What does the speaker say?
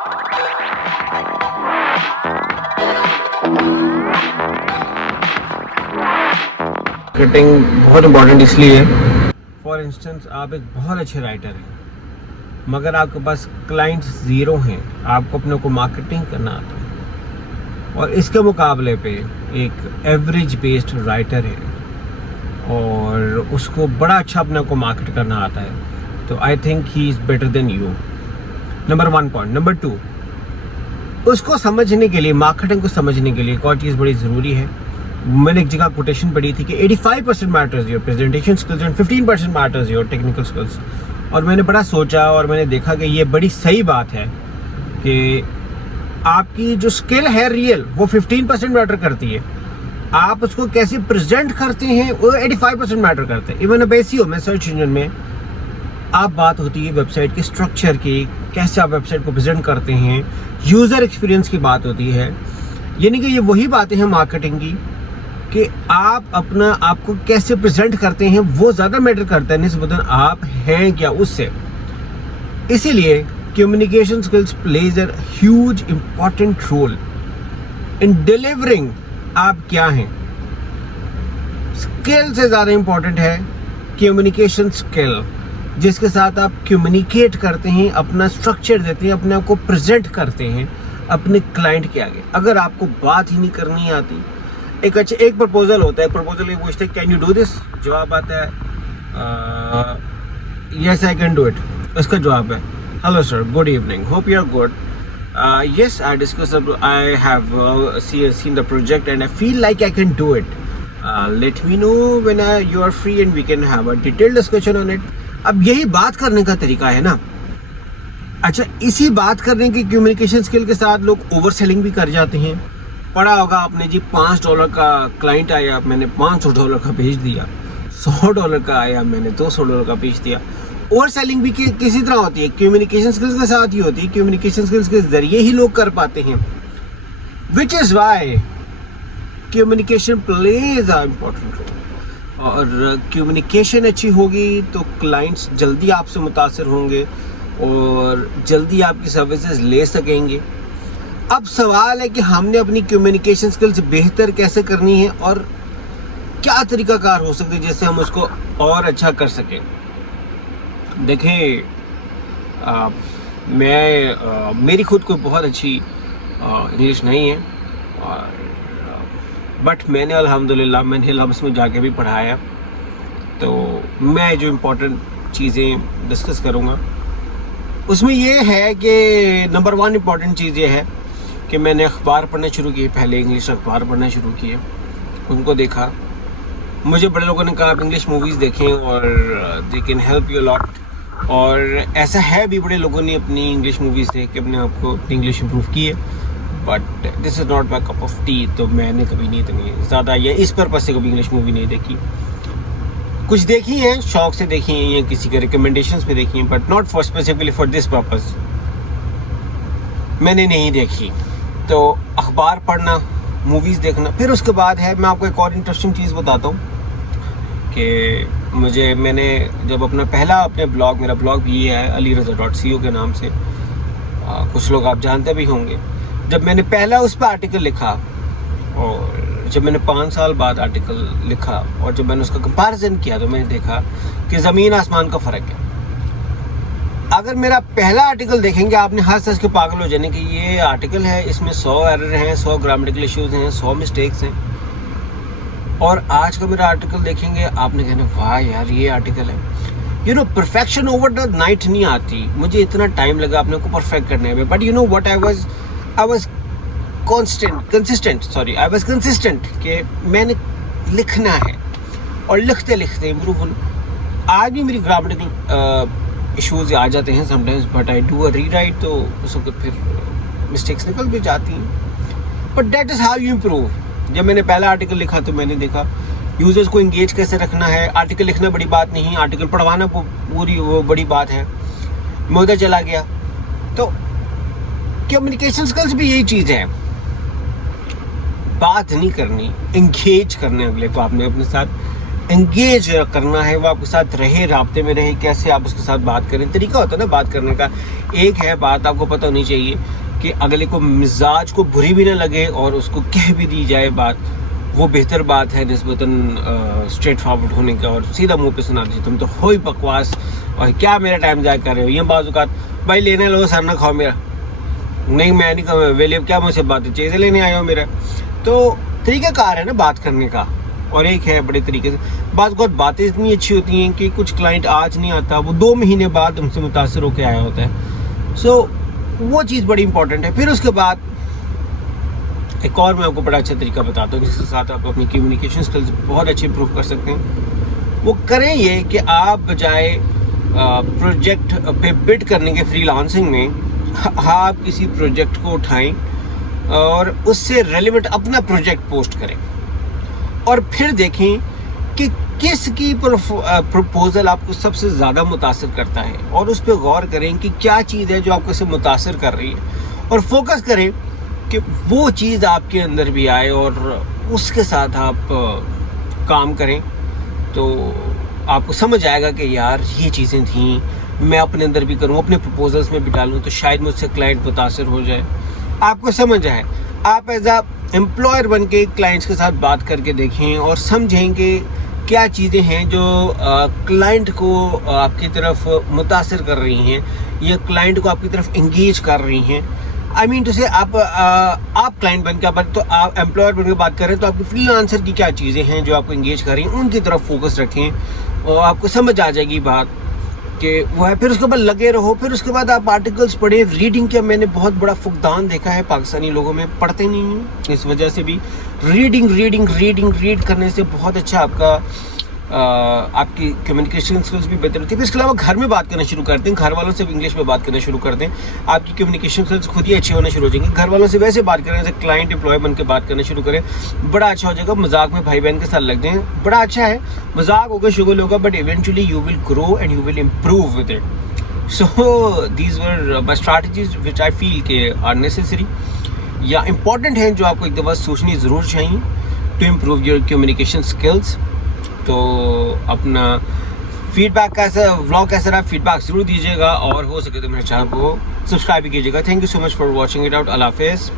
Marketing बहुत important इसलिए है, फॉर इंस्टेंस आप एक बहुत अच्छे राइटर हैं मगर आपके पास क्लाइंट्स ज़ीरो हैं, आपको अपने को मार्केटिंग करना आता है और इसके मुकाबले पे एक एवरेज बेस्ड राइटर है और उसको बड़ा अच्छा अपने को मार्केट करना आता है, तो I think he is better than you. Number 1 point. Number 2, उसको समझने के लिए, मार्केटिंग को समझने के लिए एक और चीज़ बड़ी ज़रूरी है। मैंने एक जगह कोटेशन पढ़ी थी कि 85% matters your presentation skills and 15% matters your technical skills. और मैंने बड़ा सोचा और मैंने देखा कि ये बड़ी सही बात है कि आपकी जो स्किल है रियल वो 15% मैटर करती है, आप उसको कैसे प्रेजेंट करते हैं वो 85% मैटर करता है। इवन अब ऐसी हो, मैं सर्च इंजन में आप बात होती है वेबसाइट के स्ट्रक्चर की, कैसे आप वेबसाइट को प्रेजेंट करते हैं, यूज़र एक्सपीरियंस की बात होती है, यानी कि ये वही बातें हैं मार्केटिंग की कि आप अपना आपको कैसे प्रेजेंट करते हैं वो ज़्यादा मैटर करता है निस्बतन आप हैं क्या उससे। इसीलिए communication skills plays a huge important role in delivering आप क्या हैं। स्किल से ज़्यादा इम्पॉर्टेंट है कम्युनिकेशन स्किल, जिसके साथ आप कम्युनिकेट करते हैं, अपना स्ट्रक्चर देते हैं, अपने आप को प्रेजेंट करते हैं अपने क्लाइंट के आगे। अगर आपको बात ही नहीं करनी आती, एक प्रपोजल होता है, प्रपोजल ये पूछते हैं कैन यू डू दिस, जवाब आता है yes I can do it. इसका जवाब है hello sir, good evening, hope you are good, yes I discuss, I have seen the project and I feel like I can do it, let me know when you are free and we can have a detailed discussion on it. अब यही बात करने का तरीका है ना। अच्छा, इसी बात करने की कम्युनिकेशन स्किल के साथ लोग ओवर सेलिंग भी कर जाते हैं। पढ़ा होगा आपने जी, $5 का क्लाइंट आया, मैंने $500 का भेज दिया, $100 का आया, मैंने $200 का भेज दिया। ओवर सेलिंग भी किसी तरह होती है, कम्युनिकेशन स्किल्स के साथ ही होती है, कम्युनिकेशन स्किल्स के जरिए ही लोग कर पाते हैं, which is why communication plays a important role. और कम्युनिकेशन अच्छी होगी तो क्लाइंट्स जल्दी आपसे मुतासिर होंगे और जल्दी आपकी सर्विसेज ले सकेंगे। अब सवाल है कि हमने अपनी कम्युनिकेशन स्किल्स बेहतर कैसे करनी है और क्या तरीकाकार हो सकते हैं जिससे हम उसको और अच्छा कर सकें। देखें, मेरी खुद को बहुत अच्छी इंग्लिश नहीं है और बट मैंने अल्हम्दुलिल्लाह मैंने लम्स में जाके भी पढ़ाया, तो मैं जो इम्पोर्टेंट चीज़ें डिस्कस करूँगा उसमें ये है कि नंबर 1 इम्पॉर्टेंट चीज़ ये है कि मैंने अखबार पढ़ना शुरू किए, पहले इंग्लिश अखबार पढ़ना शुरू किए, उनको देखा। मुझे बड़े लोगों ने कहा आप इंग्लिश मूवीज़ देखें और they can help you lot, और ऐसा है भी, बड़े लोगों ने अपनी इंग्लिश मूवीज़ देख के अपने आप को इंग्लिश इम्प्रूव की है, but this is not my cup of T. तो मैंने कभी नहीं इतनी ज़्यादा या इस पर्पज़ से कभी इंग्लिश मूवी नहीं देखी। कुछ देखी हैं, शौक से देखी हैं या किसी के रिकमेंडेशंस पे देखी हैं, but not for specifically for this purpose मैंने नहीं देखी। तो अखबार पढ़ना, मूवीज़ देखना, फिर उसके बाद है, मैं आपको एक और इंटरेस्टिंग चीज़ बताता हूँ कि मैंने जब अपने ब्लॉग, मेरा ब्लॉग भी ये है aliraza.co के नाम से, कुछ लोग आप जानते भी होंगे। जब मैंने पहला उस पर आर्टिकल लिखा और जब मैंने 5 साल बाद आर्टिकल लिखा और जब मैंने उसका कंपैरिजन किया तो मैंने देखा कि ज़मीन आसमान का फ़र्क है। अगर मेरा पहला आर्टिकल देखेंगे आपने हंस हंस के पागल हो जाने कि ये आर्टिकल है, इसमें 100 एरर हैं, 100 ग्रामेटिकल इश्यूज हैं, 100 मिस्टेक्स हैं, और आज का मेरा आर्टिकल देखेंगे आपने कहना वाह यार ये आर्टिकल है। You know, perfection over the night नहीं आती, मुझे इतना टाइम लगा अपने को परफेक्ट करने में, but you know what, I was consistent कि मैंने लिखना है, और लिखते लिखते इम्प्रूव। आज भी मेरी ग्रामेटिकल इश्यूज आ जाते हैं sometimes, but I do a rewrite, तो उस वक्त फिर मिस्टेक्स निकल भी जाती हैं, but that is how you improve. जब मैंने पहला आर्टिकल लिखा तो मैंने देखा यूजर्स को इंगेज कैसे रखना है। आर्टिकल लिखना बड़ी बात नहीं, आर्टिकल पढ़वाना पूरी वो बड़ी बात है। मैं उधर चला गया, तो कम्युनिकेशन स्किल्स भी यही चीज़ है, बात नहीं करनी, इंगेज करना अगले को आपने अपने साथ, एंगेज करना है, वो आपके साथ रहे, राब्ते में रहे, कैसे आप उसके साथ बात करें। तरीका होता है ना बात करने का। एक है बात आपको पता होनी चाहिए कि अगले को मिजाज को बुरी भी ना लगे और उसको कह भी दी जाए बात, वो बेहतर बात है निस्बतन स्ट्रेट फॉरवर्ड होने का और सीधा मुंह पे सुना दीजिए तुम तो हो ही बकवास और क्या मेरा टाइम ज़ाया कर रहे हो। ये बाज़ भाई लेने लो, सर ना खाओ मेरा, नहीं मैं नहीं खाऊँ वेले, क्या मुझसे बात है, चीज़ें लेने आए हो मेरा। तो तरीक़ाकार है ना बात करने का। और एक है बड़े तरीके से बहुत बातें इतनी अच्छी होती हैं कि कुछ क्लाइंट आज नहीं आता, वो 2 महीने बाद हमसे मुतासर होकर आया होता है। सो वो चीज़ बड़ी इंपॉर्टेंट है। फिर उसके बाद एक और मैं आपको बड़ा अच्छा तरीका बताता हूँ जिसके साथ आप अपनी कम्युनिकेशन स्किल्स बहुत अच्छे इंप्रूव कर सकते हैं। वो करें ये कि आप बजाय प्रोजेक्ट पे बिड करने के फ्रीलांसिंग में आप किसी प्रोजेक्ट को उठाएं और उससे रेलेवेंट अपना प्रोजेक्ट पोस्ट करें और फिर देखें कि किसकी प्रपोज़ल आपको सबसे ज़्यादा मुतासर करता है और उस पर गौर करें कि क्या चीज़ है जो आपको इसे मुतासर कर रही है और फोकस करें कि वो चीज़ आपके अंदर भी आए और उसके साथ आप काम करें। तो आपको समझ आएगा कि यार ये चीज़ें थी, मैं अपने अंदर भी करूँ, अपने प्रपोजल्स में भी डालूँ तो शायद मुझसे क्लाइंट मुतासर हो जाए। आपको समझ आए, आप एज आ एम्प्लॉयर बन के क्लाइंट्स के साथ बात करके देखें और समझें कि क्या चीज़ें हैं जो क्लाइंट को आपकी तरफ मुतासर कर रही हैं या क्लाइंट को आपकी तरफ इंगेज कर रही हैं। आई मीन टू से आप क्लाइंट बन के तो आप एम्प्लॉयर बन के बात कर रहे हैं तो आपकी फ्रीलांसर की क्या चीज़ें हैं जो आपको इंगेज कर रही हैं, उनकी तरफ फोकस रखें और आपको समझ आ जाएगी बात कि वो है। फिर उसके बाद लगे रहो, फिर उसके बाद आप आर्टिकल्स पढ़ें। रीडिंग का मैंने बहुत बड़ा फुकदान देखा है पाकिस्तानी लोगों में, पढ़ते नहीं हैं, इस वजह से भी रीड करने से बहुत अच्छा आपकी कम्युनिकेशन स्किल्स भी बेहतर होती है। फिर इसके अलावा घर में बात करना शुरू कर दें, घर वालों से भी इंग्लिश में बात करना शुरू कर दें, आपकी कम्युनिकेशन स्किल्स खुद ही अच्छे होने शुरू हो जाएंगे। घर वालों से वैसे बात करें जैसे क्लाइंट एम्प्लॉय बन के बात करना शुरू करें, बड़ा अच्छा हो जाएगा। मजाक में भाई बहन के साथ लग जाएं, बड़ा अच्छा है, मजाक होगा, शुगल होगा, but eventually you will grow and you will improve with it. So these were my strategies which I feel के आर नेसेसरी या इम्पॉर्टेंट हैं, जो आपको एक दफ़ा सोचनी ज़रूर चाहिए to improve your communication skills. तो अपना फीडबैक कैसा, व्लॉग कैसा रहा, फीडबैक ज़रूर दीजिएगा और हो सके तो मेरे चैनल को सब्सक्राइब भी कीजिएगा। Thank you so much for watching it out. अल्लाह हाफिज़।